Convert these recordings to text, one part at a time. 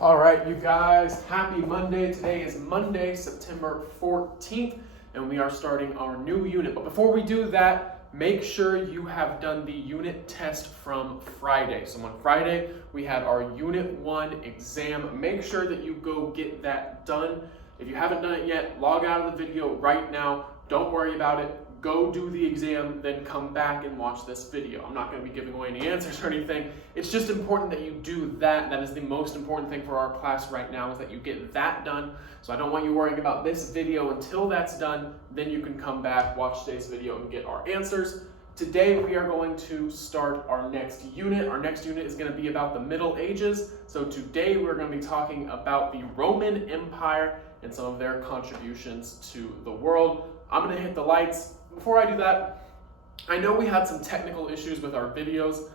All right, you guys, happy Monday. Today is Monday, September 14th, and we are starting our new unit. But before we do that, make sure you have done the unit test from Friday. So on Friday, we had our Unit 1 exam. Make sure that you go get that done. If you haven't done it yet, log out of the video right now. Don't worry about it. Go do the exam, then come back and watch this video. I'm not going to be giving away any answers or anything. It's just important that you do that. That is the most important thing for our class right now, is that you get that done. So I don't want you worrying about this video until that's done. Then you can come back, watch today's video, and get our answers. Today we are going to start our next unit. Our next unit is going to be about the Middle Ages. So today we're going to be talking about the Roman Empire and some of their contributions to the world. I'm going to hit the lights. Before I do that, I know we had some technical issues with our videos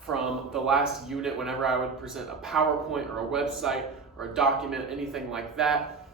from the last unit whenever I would present a PowerPoint or a website or a document, anything like that.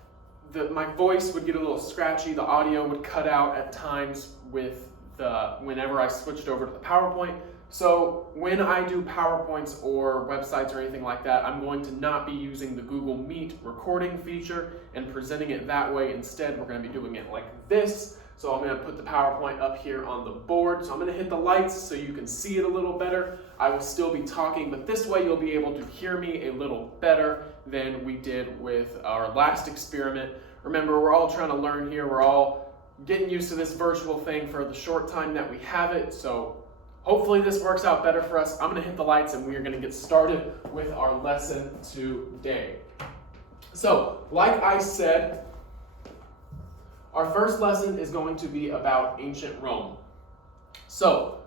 My voice would get a little scratchy, the audio would cut out at times whenever I switched over to the PowerPoint. So when I do PowerPoints or websites or anything like that, I'm going to not be using the Google Meet recording feature and presenting it that way. Instead, we're going to be doing it like this. So I'm going to put the PowerPoint up here on the board. So I'm going to hit the lights so you can see it a little better. I will still be talking, but this way you'll be able to hear me a little better than we did with our last experiment. Remember, we're all trying to learn here. We're all getting used to this virtual thing for the short time that we have it. So hopefully this works out better for us. I'm going to hit the lights and we are going to get started with our lesson today. So, like I said, our first lesson is going to be about ancient Rome. So,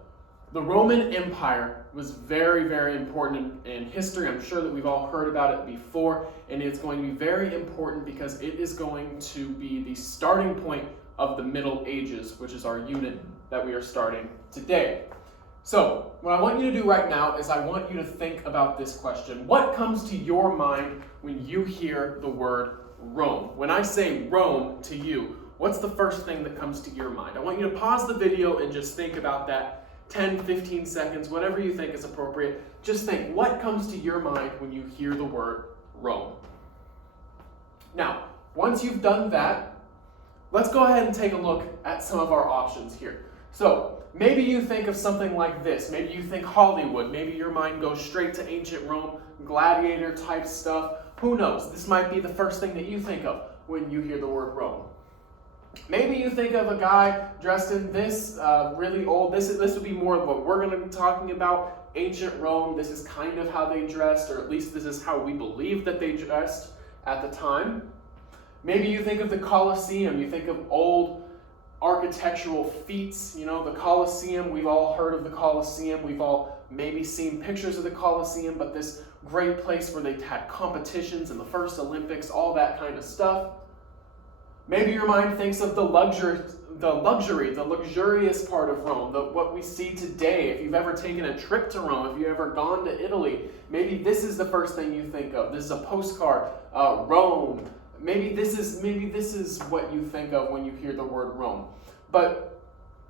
the Roman Empire was very, very important in history. I'm sure that we've all heard about it before, and it's going to be very important because it is going to be the starting point of the Middle Ages, which is our unit that we are starting today. So, what I want you to do right now is I want you to think about this question. What comes to your mind when you hear the word Rome? When I say Rome to you, what's the first thing that comes to your mind? I want you to pause the video and just think about that 10, 15 seconds, whatever you think is appropriate. Just think, what comes to your mind when you hear the word Rome? Now, once you've done that, let's go ahead and take a look at some of our options here. So, maybe you think of something like this. Maybe you think Hollywood. Maybe your mind goes straight to ancient Rome, gladiator type stuff. Who knows? This might be the first thing that you think of when you hear the word Rome. Maybe you think of a guy dressed in this really old, this would be more of what we're going to be talking about, ancient Rome. This is kind of how they dressed, or at least this is how we believe that they dressed at the time. Maybe you think of the Colosseum. You think of old architectural feats. You know, the Colosseum, we've all heard of the Colosseum. We've all maybe seen pictures of the Colosseum, but this great place where they had competitions in the first Olympics, all that kind of stuff. Maybe your mind thinks of the luxurious part of Rome, what we see today. If you've ever taken a trip to Rome, if you've ever gone to Italy, maybe this is the first thing you think of. This is a postcard, Rome. Maybe this is what you think of when you hear the word Rome. But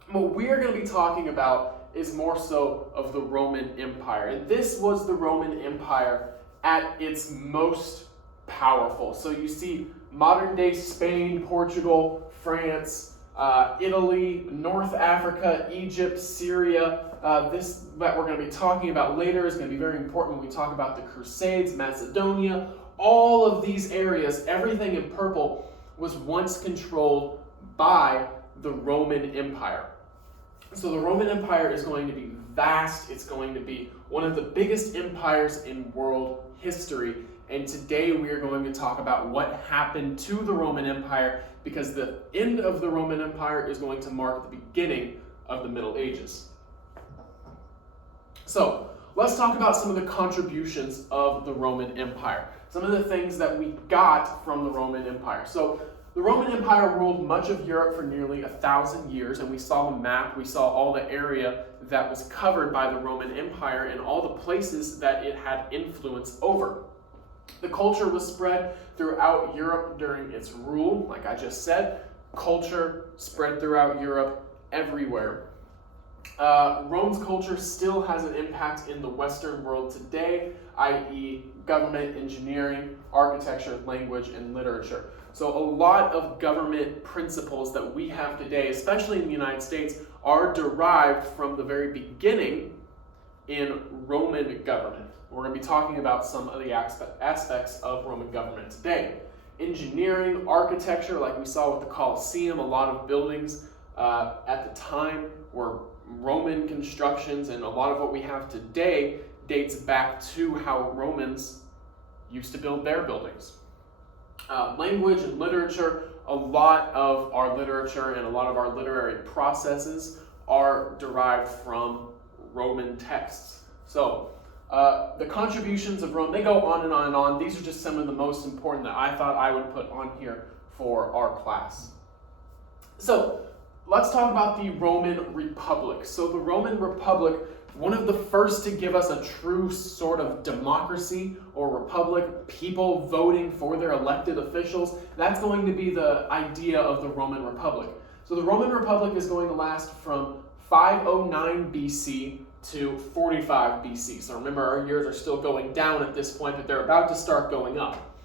what we are going to be talking about is more so of the Roman Empire. And this was the Roman Empire at its most powerful. So you see modern day Spain, Portugal, France, Italy, North Africa, Egypt, Syria. This that we're going to be talking about later is going to be very important when we talk about the Crusades, Macedonia. All of these areas, everything in purple, was once controlled by the Roman Empire. So the Roman Empire is going to be vast. It's going to be one of the biggest empires in world history. And today we are going to talk about what happened to the Roman Empire, because the end of the Roman Empire is going to mark the beginning of the Middle Ages. So let's talk about some of the contributions of the Roman Empire. Some of the things that we got from the Roman Empire. So the Roman Empire ruled much of Europe for nearly 1,000 years, and we saw the map, we saw all the area that was covered by the Roman Empire and all the places that it had influence over. The culture was spread throughout Europe during its rule. Like I just said, culture spread throughout Europe everywhere. Rome's culture still has an impact in the Western world today, i.e. government, engineering, architecture, language, and literature. So a lot of government principles that we have today, especially in the United States, are derived from the very beginning in Roman government. We're going to be talking about some of the aspects of Roman government today. Engineering, architecture, like we saw with the Colosseum, a lot of buildings at the time were Roman constructions, and a lot of what we have today dates back to how Romans used to build their buildings. Language and literature, a lot of our literature and a lot of our literary processes are derived from Roman texts. So the contributions of Rome, they go on and on and on. These are just some of the most important that I thought I would put on here for our class. So let's talk about the Roman Republic. So the Roman Republic, one of the first to give us a true sort of democracy or republic, people voting for their elected officials, that's going to be the idea of the Roman Republic. So the Roman Republic is going to last from 509 BC to 45 BC. So remember, our years are still going down at this point, but they're about to start going up.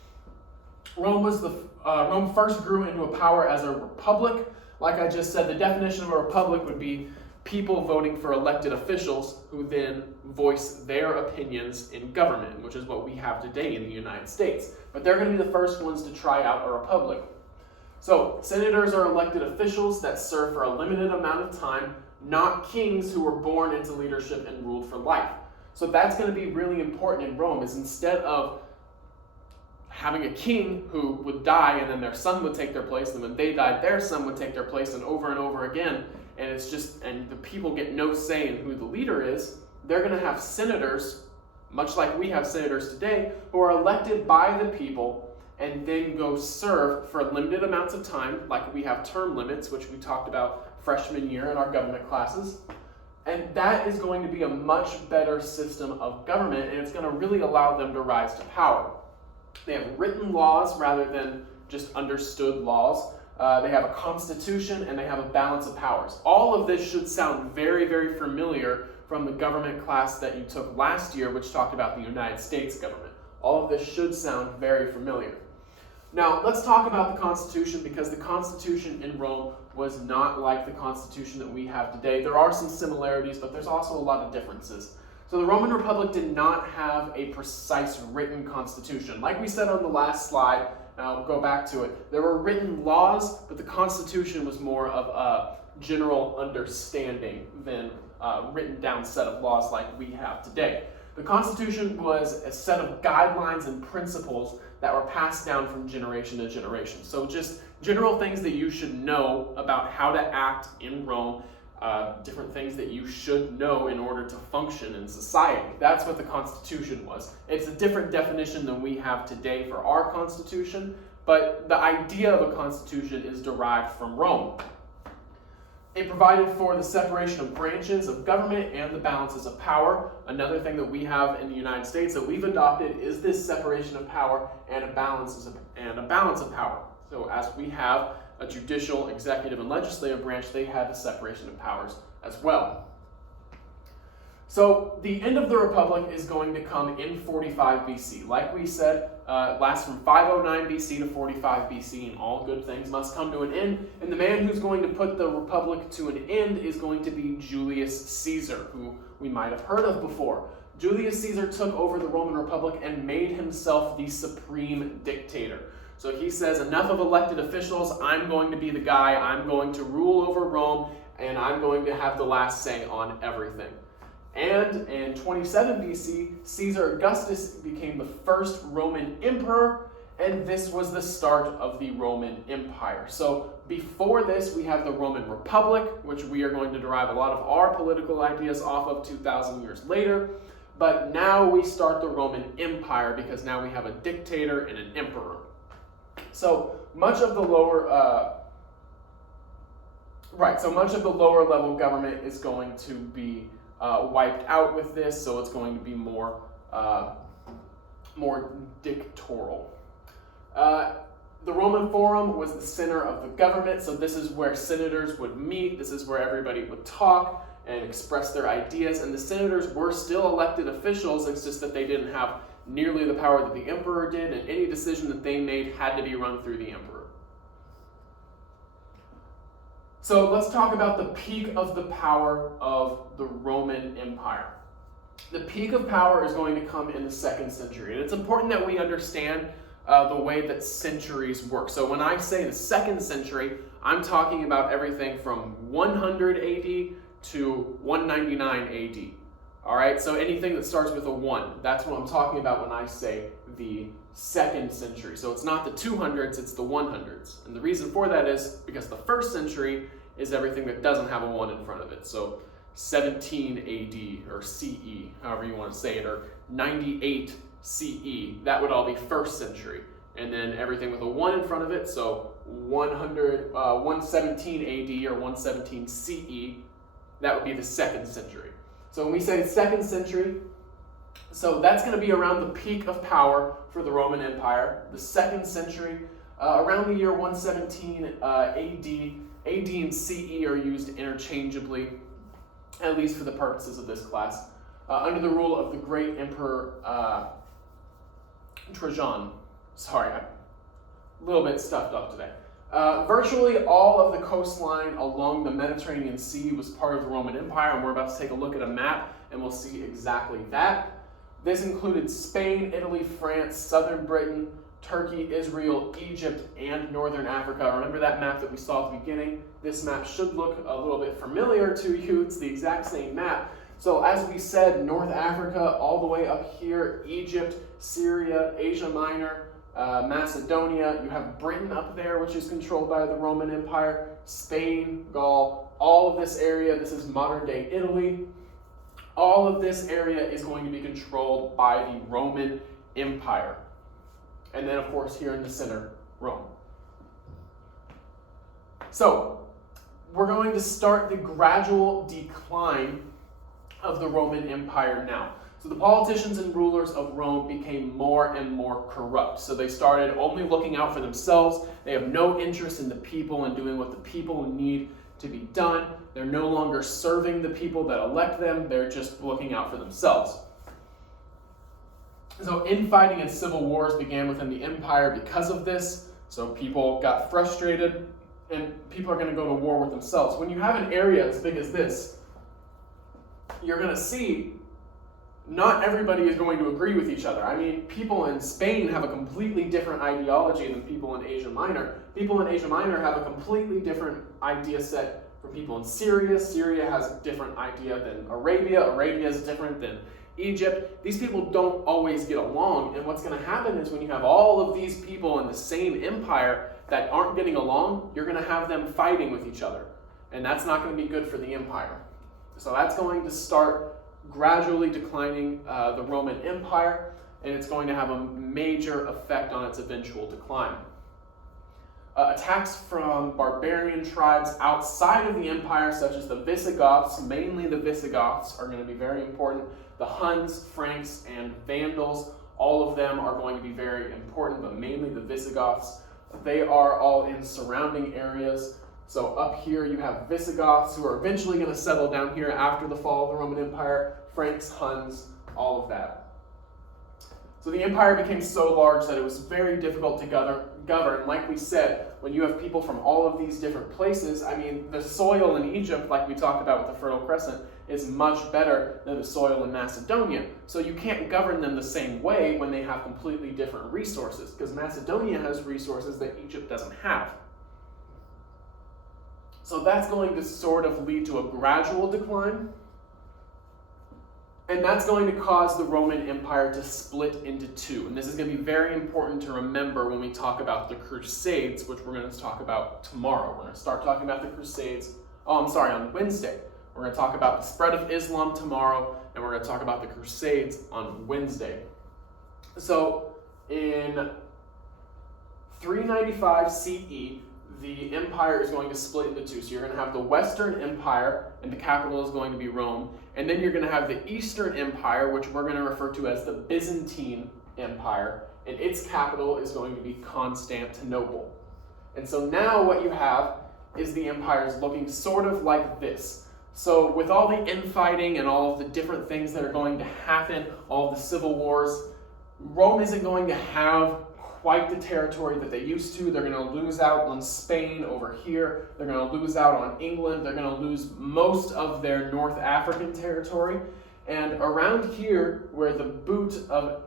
Rome first grew into a power as a republic. Like I just said, the definition of a republic would be people voting for elected officials who then voice their opinions in government, which is what we have today in the United States. But they're going to be the first ones to try out a republic. So, senators are elected officials that serve for a limited amount of time, not kings who were born into leadership and ruled for life. So that's going to be really important in Rome, is instead of having a king who would die and then their son would take their place, and when they died, their son would take their place, and over again, and the people get no say in who the leader is, they're going to have senators, much like we have senators today, who are elected by the people and then go serve for limited amounts of time, like we have term limits, which we talked about freshman year in our government classes. And that is going to be a much better system of government, and it's going to really allow them to rise to power. They have written laws rather than just understood laws. They have a constitution, and they have a balance of powers. All of this should sound very, very familiar from the government class that you took last year, which talked about the United States government. All of this should sound very familiar. Now, let's talk about the Constitution, because the Constitution in Rome was not like the Constitution that we have today. There are some similarities, but there's also a lot of differences. So the Roman Republic did not have a precise written constitution. Like we said on the last slide, and I'll go back to it, there were written laws, but the Constitution was more of a general understanding than a written down set of laws like we have today. The Constitution was a set of guidelines and principles that were passed down from generation to generation. So just general things that you should know about how to act in Rome, different things that you should know in order to function in society. That's what the Constitution was. It's a different definition than we have today for our Constitution, but the idea of a Constitution is derived from Rome. It provided for the separation of branches of government and the balances of power. Another thing that we have in the United States that we've adopted is this separation of power and a balance of power. So as we have a judicial, executive, and legislative branch, they have a separation of powers as well. So the end of the Republic is going to come in 45 BC. Like we said, lasts from 509 BC to 45 BC, and all good things must come to an end. And the man who's going to put the Republic to an end is going to be Julius Caesar, who we might have heard of before. Julius Caesar took over the Roman Republic and made himself the supreme dictator. So he says, enough of elected officials, I'm going to be the guy, I'm going to rule over Rome, and I'm going to have the last say on everything. And in 27 BC, Caesar Augustus became the first Roman emperor, and this was the start of the Roman Empire. So before this, we have the Roman Republic, which we are going to derive a lot of our political ideas off of 2,000 years later. But now we start the Roman Empire because now we have a dictator and an emperor. So much of the lower level government is going to be wiped out with this, so it's going to be more dictatorial. The Roman Forum was the center of the government, so this is where senators would meet, this is where everybody would talk, and express their ideas, and the senators were still elected officials. It's just that they didn't have nearly the power that the emperor did, and any decision that they made had to be run through the emperor. So let's talk about the peak of the power of the Roman Empire. The peak of power is going to come in the 2nd century, and it's important that we understand the way that centuries work. So when I say the 2nd century, I'm talking about everything from 100 AD to 199 AD. All right, so anything that starts with a 1, that's what I'm talking about when I say the 2nd century. So it's not the 200s, it's the 100s. And the reason for that is because the 1st century is everything that doesn't have a 1 in front of it. So 17 AD or CE, however you want to say it, or 98 CE, that would all be 1st century. And then everything with a 1 in front of it, so 117 AD or 117 CE, that would be the 2nd century. So when we say 2nd century, so that's going to be around the peak of power for the Roman Empire. The 2nd century, around the year 117 AD, AD and CE are used interchangeably, at least for the purposes of this class, under the rule of the great Emperor Trajan. Sorry, I'm a little bit stuffed up today. Virtually all of the coastline along the Mediterranean Sea was part of the Roman Empire, and we're about to take a look at a map and we'll see exactly that. This included Spain, Italy, France, southern Britain, Turkey, Israel, Egypt, and northern Africa. Remember that map that we saw at the beginning? This map should look a little bit familiar to you. It's the exact same map. So as we said, North Africa all the way up here, Egypt, Syria, Asia Minor, Macedonia. You have Britain up there, which is controlled by the Roman Empire, Spain, Gaul, all of this area. This is modern day Italy. All of this area is going to be controlled by the Roman Empire. And then, of course, here in the center, Rome. So, we're going to start the gradual decline of the Roman Empire now. So the politicians and rulers of Rome became more and more corrupt. So they started only looking out for themselves. They have no interest in the people and doing what the people need to be done. They're no longer serving the people that elect them. They're just looking out for themselves. So infighting and civil wars began within the empire because of this. So people got frustrated and people are going to go to war with themselves. When you have an area as big as this, you're going to see not everybody is going to agree with each other. I mean, people in Spain have a completely different ideology than people in Asia Minor. People in Asia Minor have a completely different idea set from people in Syria. Syria has a different idea than Arabia. Arabia is different than Egypt. These people don't always get along, and what's going to happen is when you have all of these people in the same empire that aren't getting along, you're going to have them fighting with each other, and that's not going to be good for the empire. So that's going to start gradually declining the Roman Empire, and it's going to have a major effect on its eventual decline. Attacks from barbarian tribes outside of the empire, such as the Visigoths, mainly the Visigoths, are going to be very important. The Huns, Franks, and Vandals, all of them are going to be very important, but mainly the Visigoths. They are all in surrounding areas. So up here you have Visigoths, who are eventually going to settle down here after the fall of the Roman Empire, Franks, Huns, all of that. So the empire became so large that it was very difficult to govern. Like we said, when you have people from all of these different places, I mean, the soil in Egypt, like we talked about with the Fertile Crescent, is much better than the soil in Macedonia. So you can't govern them the same way when they have completely different resources, because Macedonia has resources that Egypt doesn't have. So that's going to sort of lead to a gradual decline. And that's going to cause the Roman Empire to split into two. And this is going to be very important to remember when we talk about the Crusades, which we're going to talk about tomorrow. We're going to start talking about the Crusades, on Wednesday. We're going to talk about the spread of Islam tomorrow, and we're going to talk about the Crusades on Wednesday. So in 395 CE, the empire is going to split into two. So you're going to have the Western Empire, and the capital is going to be Rome. And then you're going to have the Eastern Empire, which we're going to refer to as the Byzantine Empire. And its capital is going to be Constantinople. And so now what you have is the empires looking sort of like this. So with all the infighting and all of the different things that are going to happen, all of the civil wars, Rome isn't going to have quite the territory that they used to. They're going to lose out on Spain over here. They're going to lose out on England. They're going to lose most of their North African territory. And around here, where the boot of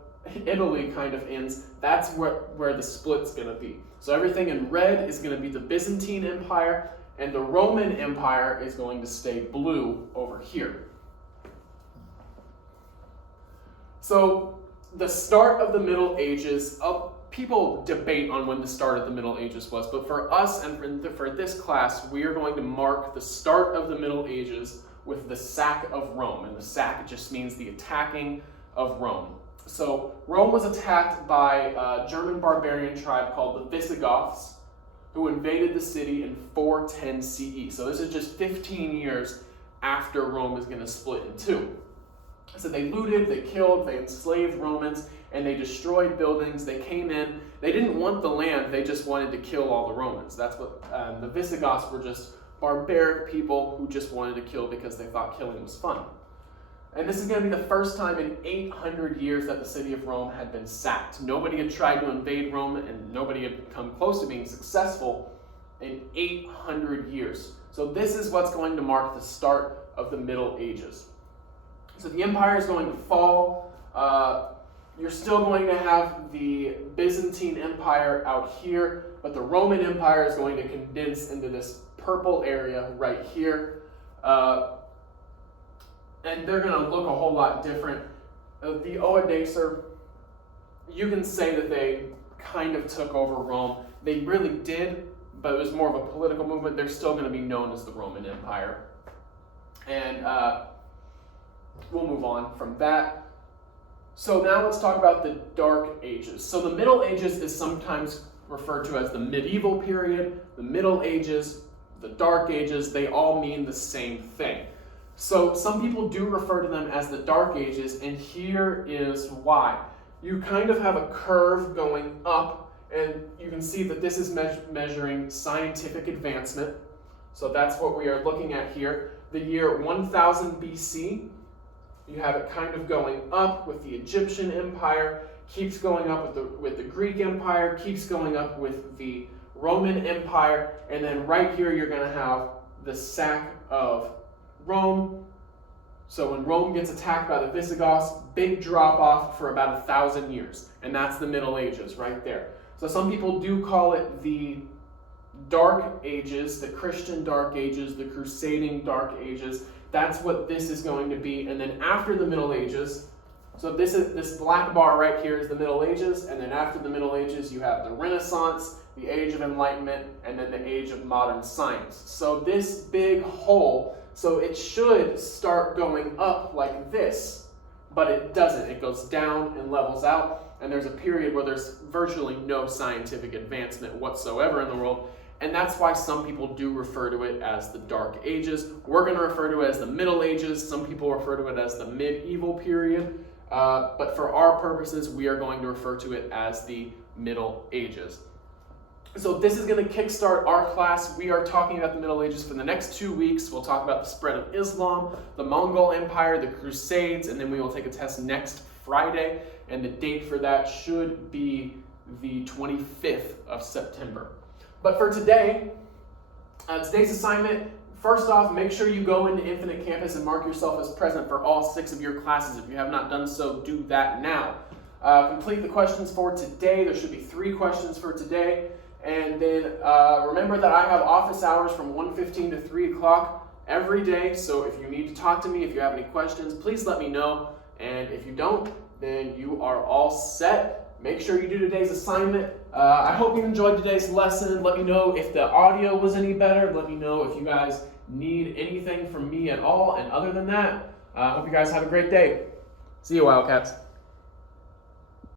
Italy kind of ends, that's where the split's going to be. So everything in red is going to be the Byzantine Empire, and the Roman Empire is going to stay blue over here. So the start of the Middle Ages, people debate on when the start of the Middle Ages was, but for us and for this class, we are going to mark the start of the Middle Ages with the sack of Rome. And the sack just means the attacking of Rome. So Rome was attacked by a German barbarian tribe called the Visigoths, who invaded the city in 410 CE. So this is just 15 years after Rome is going to split in two. So they looted, they killed, they enslaved Romans, and they destroyed buildings. They came in. They didn't want the land. They just wanted to kill all the Romans. That's what the Visigoths were, just barbaric people who just wanted to kill because they thought killing was fun. And this is going to be the first time in 800 years that the city of Rome had been sacked. Nobody had tried to invade Rome, and nobody had come close to being successful in 800 years. So this is what's going to mark the start of the Middle Ages. So the empire is going to fall. You're still going to have the Byzantine Empire out here, but the Roman Empire is going to condense into this purple area right here. And they're going to look a whole lot different. The Odoacer, you can say that they kind of took over Rome. They really did, but it was more of a political movement. They're still going to be known as the Roman Empire. And we'll move on from that. So now let's talk about the Dark Ages. So the Middle Ages is sometimes referred to as the medieval period. The Middle Ages, the Dark Ages, they all mean the same thing. So some people do refer to them as the Dark Ages, and here is why. You kind of have a curve going up, and you can see that this is measuring scientific advancement. So that's what we are looking at here. The year 1000 BC, you have it kind of going up with the Egyptian Empire, keeps going up with the Greek Empire, keeps going up with the Roman Empire, and then right here you're going to have the sack of Rome. So when Rome gets attacked by the Visigoths, big drop off for about 1,000 years. And that's the Middle Ages right there. So some people do call it the Dark Ages, the Christian Dark Ages, the Crusading Dark Ages. That's what this is going to be. And then after the Middle Ages, so this black bar right here is the Middle Ages. And then after the Middle Ages, you have the Renaissance, the Age of Enlightenment, and then the Age of Modern Science. So this big hole, so it should start going up like this, but it doesn't. It goes down and levels out, and there's a period where there's virtually no scientific advancement whatsoever in the world, and that's why some people do refer to it as the Dark Ages. We're going to refer to it as the Middle Ages. Some people refer to it as the medieval period, but for our purposes, we are going to refer to it as the Middle Ages. So this is going to kickstart our class. We are talking about the Middle Ages for the next 2 weeks. We'll talk about the spread of Islam, the Mongol Empire, the Crusades, and then we will take a test next Friday. And the date for that should be the 25th of September. But for today, today's assignment, first off, make sure you go into Infinite Campus and mark yourself as present for all 6 of your classes. If you have not done so, do that now. Complete the questions for today. There should be 3 questions for today. And then remember that I have office hours from 1:15 to 3 o'clock every day. So if you need to talk to me, if you have any questions, please let me know. And if you don't, then you are all set. Make sure you do today's assignment. I hope you enjoyed today's lesson. Let me know if the audio was any better. Let me know if you guys need anything from me at all. And other than that, I hope you guys have a great day. See you, Wildcats.